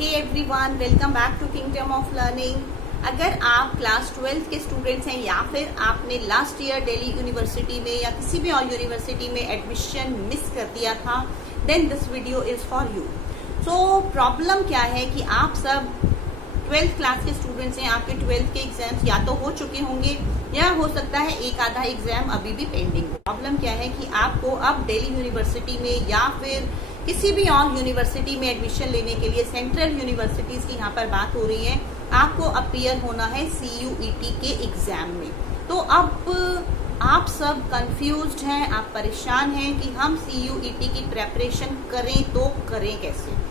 Hey everyone, welcome back to kingdom of learning. अगर आप class 12 के स्टूडेंट्स हैं या फिर आपने लास्ट ईयर दिल्ली यूनिवर्सिटी में या किसी भी और यूनिवर्सिटी में एडमिशन मिस कर दिया था, then this video is for you. So problem क्या है कि आप सब 12th क्लास के स्टूडेंट्स हैं, आपके 12th के एग्जाम्स या तो हो चुके होंगे या हो सकता है एक आधा एग्जाम अभी भी पेंडिंग हो। प्रॉब्लम क्या है कि आपको अब दिल्ली यूनिवर्सिटी में या फिर किसी भी और यूनिवर्सिटी में एडमिशन लेने के लिए सेंट्रल यूनिवर्सिटीज की यहाँ पर बात हो रही है, आपको अपीयर होना है CUET के एग्जाम में। तो अब आप सब कंफ्यूज्ड हैं, आप परेशान हैं कि हम CUET की प्रेपरेशन करें तो करें कैसे,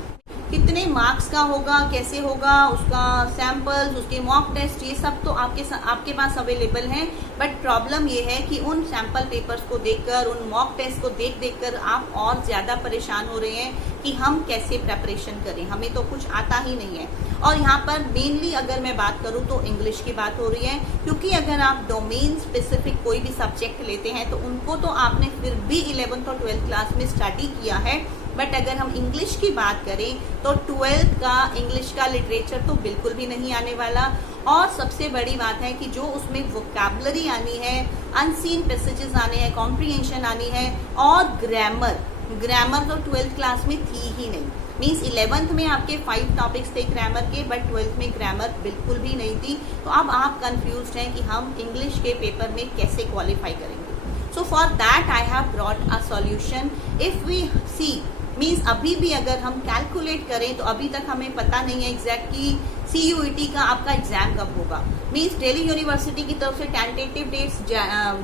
कितने मार्क्स का होगा, कैसे होगा, उसका सैंपल्स, उसके मॉक टेस्ट, ये सब तो आपके पास अवेलेबल हैं। बट प्रॉब्लम ये है कि उन सैंपल पेपर्स को देखकर, उन मॉक टेस्ट को देख कर आप और ज़्यादा परेशान हो रहे हैं कि हम कैसे प्रेपरेशन करें, हमें तो कुछ आता ही नहीं है। और यहाँ पर मेनली अगर मैं बात करूँ तो इंग्लिश की बात हो रही है, क्योंकि अगर आप डोमेन स्पेसिफिक कोई भी सब्जेक्ट लेते हैं तो उनको तो आपने फिर भी 11th और 12th क्लास में स्टडी किया है। बट अगर हम इंग्लिश की बात करें तो 12th का इंग्लिश का लिटरेचर तो बिल्कुल भी नहीं आने वाला। और सबसे बड़ी बात है कि जो उसमें वोकैबुलरी आनी है, अनसीन पैसेजेस आने हैं, कॉम्प्रिहेंशन आनी है और ग्रामर तो 12th क्लास में थी ही नहीं। मीन्स 11th में आपके 5 टॉपिक्स थे ग्रामर के, बट 12th में ग्रामर बिल्कुल भी नहीं थी। तो अब आप कंफ्यूज्ड हैं कि हम इंग्लिश के पेपर में कैसे क्वालिफाई करेंगे। So for that I have brought a solution. If we see means अभी भी अगर हम कैलकुलेट करें तो अभी तक हमें पता नहीं है एग्जैक्ट कि CUET का आपका एग्जाम कब होगा। मीन्स दिल्ली यूनिवर्सिटी की तरफ से टेंटेटिव डेट्स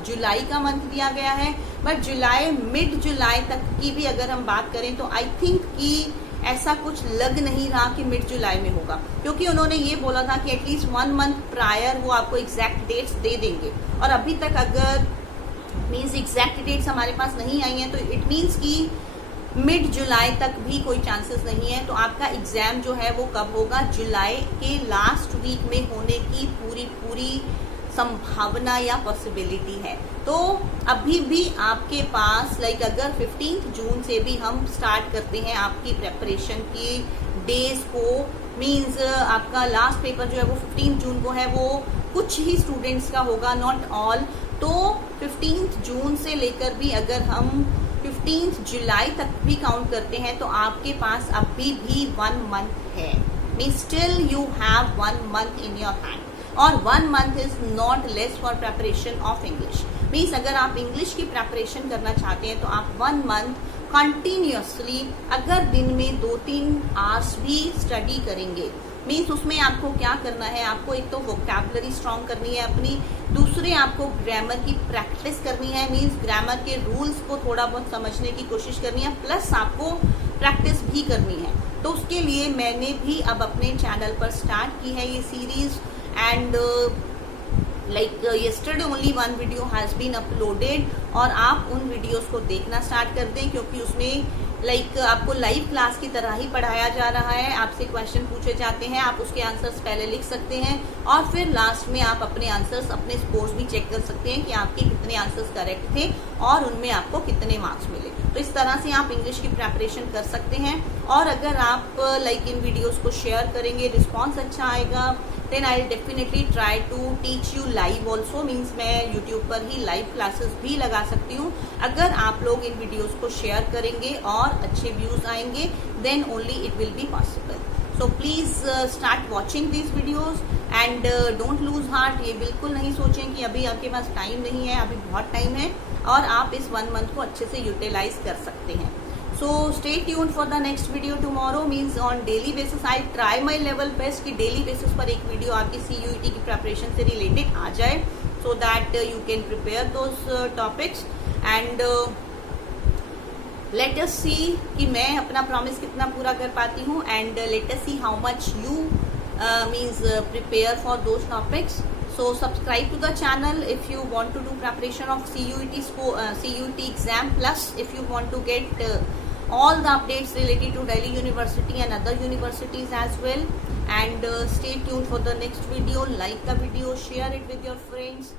जुलाई का मंथ दिया गया है, बट मिड जुलाई तक की भी अगर हम बात करें तो आई थिंक कि ऐसा कुछ लग नहीं रहा कि मिड जुलाई में होगा, क्योंकि उन्होंने ये बोला था कि एटलीस्ट 1 मंथ प्रायर वो आपको एग्जैक्ट डेट्स दे देंगे। और अभी तक अगर मीन्स एग्जैक्ट डेट्स हमारे पास नहीं आई हैं तो इट मीन्स कि मिड जुलाई तक भी कोई चांसेस नहीं है। तो आपका एग्जाम जो है वो कब होगा, जुलाई के लास्ट वीक में होने की पूरी संभावना या पॉसिबिलिटी है। तो अभी भी आपके पास अगर 15 जून से भी हम स्टार्ट करते हैं आपकी प्रेपरेशन की डेज को, मीन्स आपका लास्ट पेपर जो है वो 15 जून को है, वो कुछ ही स्टूडेंट्स का होगा, नॉट ऑल। तो 15 जून से लेकर भी अगर हम 15 जुलाई तक भी काउंट करते हैं तो आपके पास अभी भी 1 मंथ है। Means still you have 1 month in your hand, और 1 month is not less for preparation of English. Means अगर आप इंग्लिश की प्रेपरेशन करना चाहते हैं तो आप 1 मंथ कंटिन्यूसली अगर दिन में 2-3 आवर्स भी स्टडी करेंगे, मीन्स उसमें आपको क्या करना है, आपको एक तो वोकैबुलरी स्ट्रॉन्ग करनी है अपनी, दूसरे आपको ग्रामर की प्रैक्टिस करनी है, मीन्स ग्रामर के रूल्स को थोड़ा बहुत समझने की कोशिश करनी है, प्लस आपको प्रैक्टिस भी करनी है। तो उसके लिए मैंने भी अब अपने चैनल पर स्टार्ट की है ये series, and yesterday only 1 video has been uploaded. और आप उन वीडियोस को देखना स्टार्ट कर दें, क्योंकि उसमें आपको लाइव क्लास की तरह ही पढ़ाया जा रहा है। आपसे क्वेश्चन पूछे जाते हैं, आप उसके आंसर्स पहले लिख सकते हैं और फिर लास्ट में आप अपने आंसर्स, अपने स्कोर्स भी चेक कर सकते हैं कि आपके कितने आंसर्स करेक्ट थे और उनमें आपको कितने मार्क्स मिले। तो इस तरह से आप इंग्लिश की प्रेपरेशन कर सकते हैं। और अगर आप इन वीडियोस को शेयर करेंगे, रिस्पॉन्स अच्छा आएगा, then I definitely try to teach you live also. Means मैं यूट्यूब पर ही लाइव क्लासेस भी लगा सकती हूँ। अगर आप लोग इन वीडियोस को शेयर करेंगे और अच्छे व्यूज आएंगे, then only it will be possible. So please start watching this videos and don't lose heart. ये बिल्कुल नहीं सोचें कि अभी आपके पास टाइम नहीं है, अभी बहुत टाइम है और आप इस 1 मंथ को अच्छे से यूटिलाइज कर सकते हैं। So stay tuned for the next video tomorrow। means on daily basis I try my level best कि daily basis पर एक वीडियो आपकी CUET की प्रेपरेशन से रिलेटेड आ जाए, so that you can prepare those topics and let us see कि मैं अपना प्रॉमिस कितना पूरा कर पाती हूँ, and let us see how much you means prepare for those topics। So subscribe to the channel if you want to do preparation of CUET exam, plus if you want to get all the updates related to Delhi University and other universities as well. And stay tuned for the next video. Like the video, share it with your friends.